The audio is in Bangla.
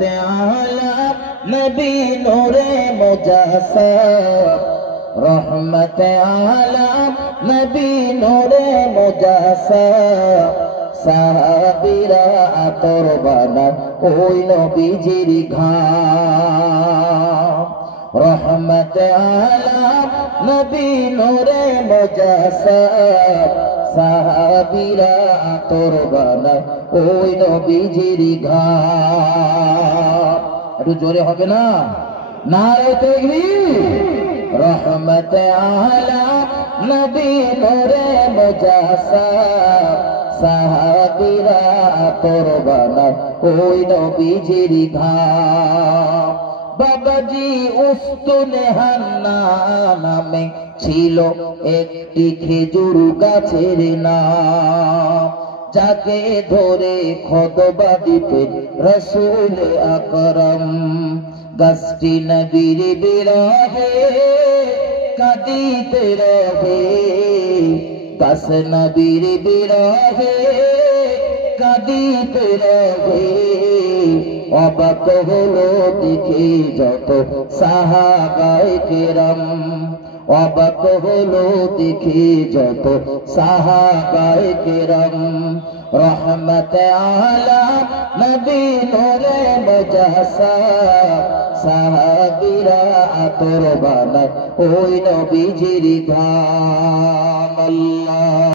रहमत आलम नबी नूरे मुजस्सम रहमत आलम नबी नूरे मुजस्सम साहाबीरा आतর বানায় ওই নবীজির ঘাম रहमत आलम नबी नूरे मुजस्सम साहाबीरा आतর বানায় ওই নবীজির ঘাম একটু জোরে হবে না নারে তাকবীর रहमत आलम नबी नूरे मुजस्सम साहाबीरा आतর বানায় ওই নবীজির ঘাম বাবাজি উস্তুনে হান্না নামে ছিল একটি খেজুর গাছের নাম যাকে ধরে খোদবা দিতেন রাসূল আকরাম গাছটি নবীর বিরহে কাঁদিতে রহে গাছ নবীর বিরহে কাঁদিতে রহে অবাক হলো দেখে যত সাহাবায়ে কেরাম অবাক হলো দেখে যত সাহাবায়ে কেরাম रहमत आलम नबी नूरे मुजस्सम साहाबीरा आतর বানায় ওই নবীজির ঘাম। আল্লাহ।